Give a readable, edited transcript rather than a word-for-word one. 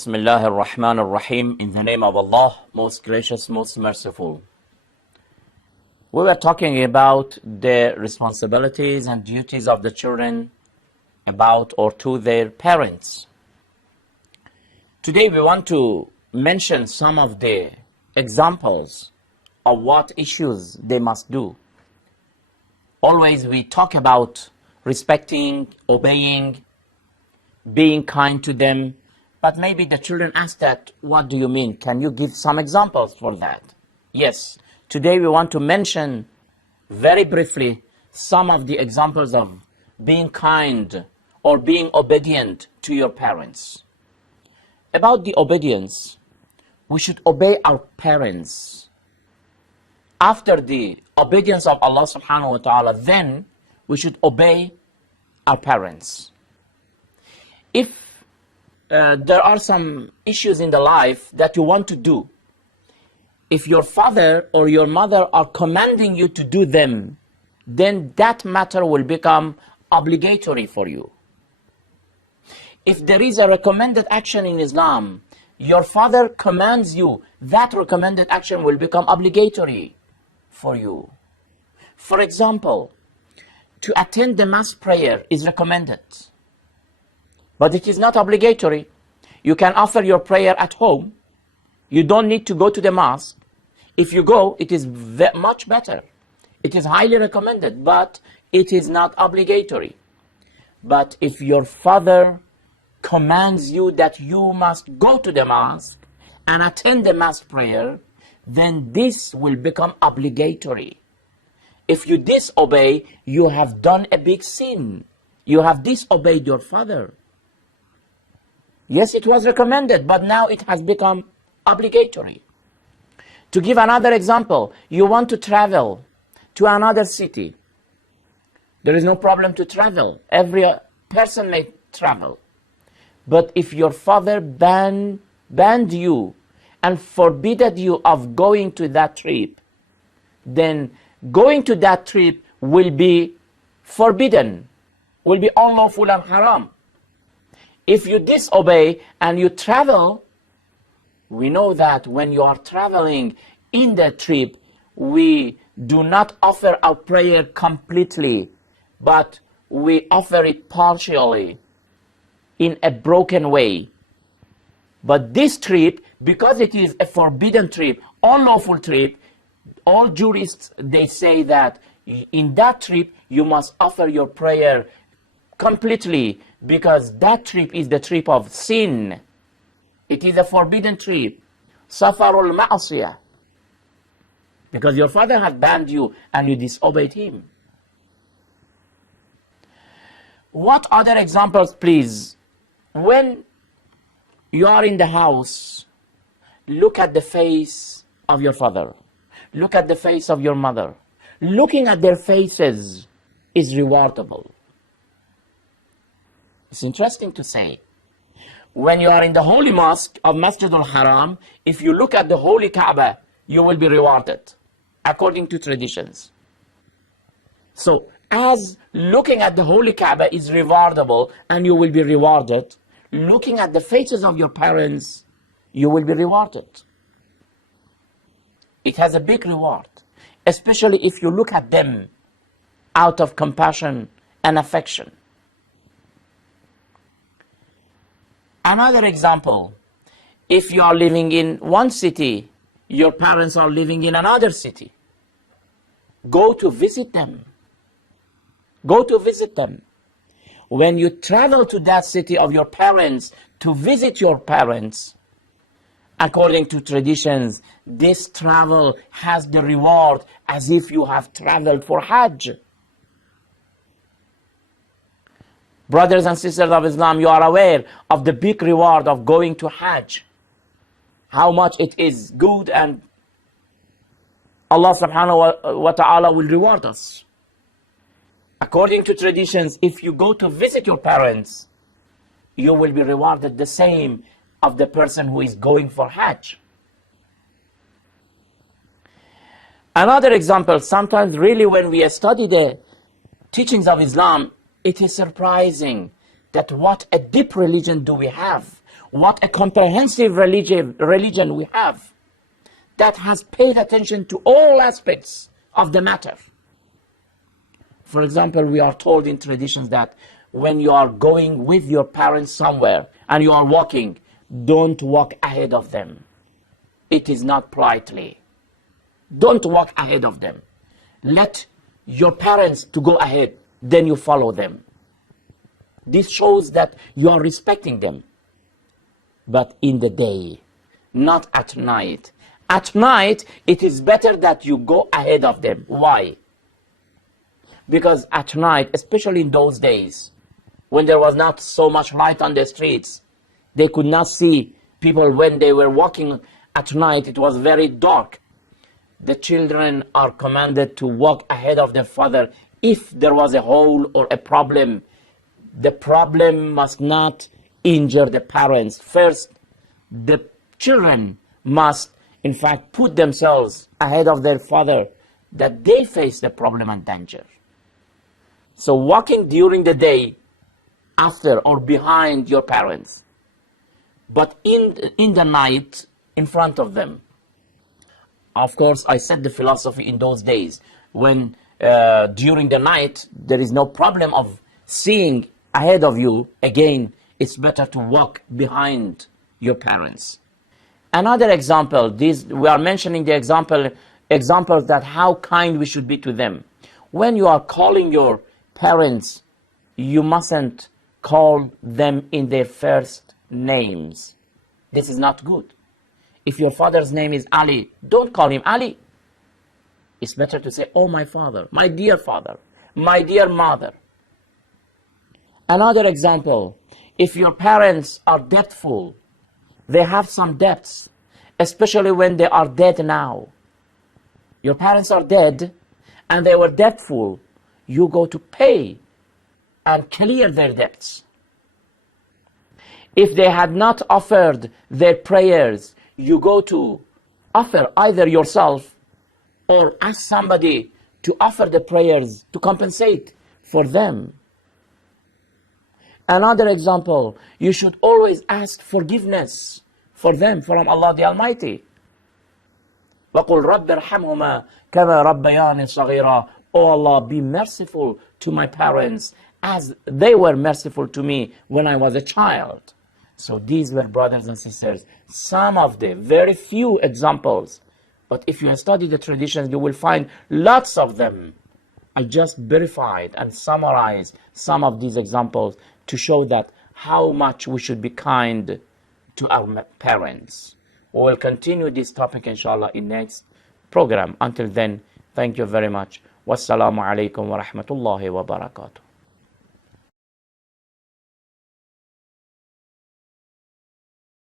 Bismillah ar-Rahman ar-Rahim. In the name of Allah, most gracious, most merciful. We were talking about the responsibilities and duties of the children about or to their parents. Today we want to mention some of the examples of what issues they must do. Always we talk about respecting, obeying, being kind to them, but maybe the children ask that, what do you mean? Can you give some examples for that? Yes, today we want to mention very briefly some of the examples of being kind or being obedient to your parents. About the obedience, we should obey our parents. After the obedience of Allah subhanahu wa ta'ala, then we should obey our parents. If there are some issues in the life that you want to do, if your father or your mother are commanding you to do them, then that matter will become obligatory for you. If there is a recommended action in Islam, your father commands you, that recommended action will become obligatory for you. For example, to attend the mass prayer is recommended, but it is not obligatory. You can offer your prayer at home. You don't need to go to the mosque. If you go, it is much better. It is highly recommended, but it is not obligatory. But if your father commands you that you must go to the mosque and attend the mass prayer, then this will become obligatory. If you disobey, you have done a big sin. You have disobeyed your father. Yes, it was recommended, but now it has become obligatory. To give another example, you want to travel to another city. There is no problem to travel. Every person may travel. But if your father banned you and forbade you of going to that trip, then going to that trip will be forbidden, will be unlawful and haram. If you disobey and you travel, we know that when you are traveling in the trip, we do not offer our prayer completely, but we offer it partially in a broken way. But this trip, because it is a forbidden trip, unlawful trip, all jurists, they say that in that trip, you must offer your prayer completely, because that trip is the trip of sin. It is a forbidden trip. Safarul ma'asiyah. Because your father has banned you and you disobeyed him. What other examples, please? When you are in the house, look at the face of your father. Look at the face of your mother. Looking at their faces is rewardable. It's interesting to say, when you are in the holy mosque of Masjid al-Haram, if you look at the holy Kaaba, you will be rewarded, according to traditions. So, as looking at the holy Kaaba is rewardable and you will be rewarded, looking at the faces of your parents, you will be rewarded. It has a big reward, especially if you look at them out of compassion and affection. Another example, if you are living in one city, your parents are living in another city, go to visit them. Go to visit them. When you travel to that city of your parents to visit your parents, according to traditions, this travel has the reward as if you have traveled for Hajj. Brothers and sisters of Islam, you are aware of the big reward of going to Hajj. How much it is good, and Allah subhanahu wa ta'ala will reward us. According to traditions, if you go to visit your parents, you will be rewarded the same of the person who is going for Hajj. Another example, sometimes really when we study the teachings of Islam, it is surprising that what a deep religion do we have. What a comprehensive religion we have that has paid attention to all aspects of the matter. For example, we are told in traditions that when you are going with your parents somewhere and you are walking, don't walk ahead of them. It is not politely. Don't walk ahead of them. Let your parents to go ahead, then you follow them. This shows that you are respecting them. But in the day, not at night. At night, it is better that you go ahead of them. Why? Because at night, especially in those days, when there was not so much light on the streets, they could not see people when they were walking at night. It was very dark. The children are commanded to walk ahead of their father. If there was a hole or a problem, the problem must not injure the parents. First, the children must, in fact, put themselves ahead of their father, that they face the problem and danger. So walking during the day, after or behind your parents, but in the night, in front of them. Of course, I said the philosophy in those days, when during the night, there is no problem of seeing ahead of you. Again, it's better to walk behind your parents. Another example, we are mentioning the examples that how kind we should be to them. When you are calling your parents, you mustn't call them in their first names. This is not good. If your father's name is Ali, don't call him Ali. It's better to say, oh, my father, my dear father, my dear mother. Another example, if your parents are debtful, they have some debts, especially when they are dead now. Your parents are dead and they were debtful. You go to pay and clear their debts. If they had not offered their prayers, you go to offer either yourself or ask somebody to offer the prayers to compensate for them. Another example, you should always ask forgiveness for them from Allah the Almighty. وَقُلْ رَبِّ ارْحَمْهُمَا كَمَا رَبَّيَانِ صَغِيرًا. Oh Allah, be merciful to my parents as they were merciful to me when I was a child. So these were, brothers and sisters, some of the very few examples. But if you study the traditions, you will find lots of them. I just verified and summarized some of these examples to show that how much we should be kind to our parents. We will continue this topic, inshallah, in next program. Until then, thank you very much. Wassalamu alaikum wa rahmatullahi wa barakatuh.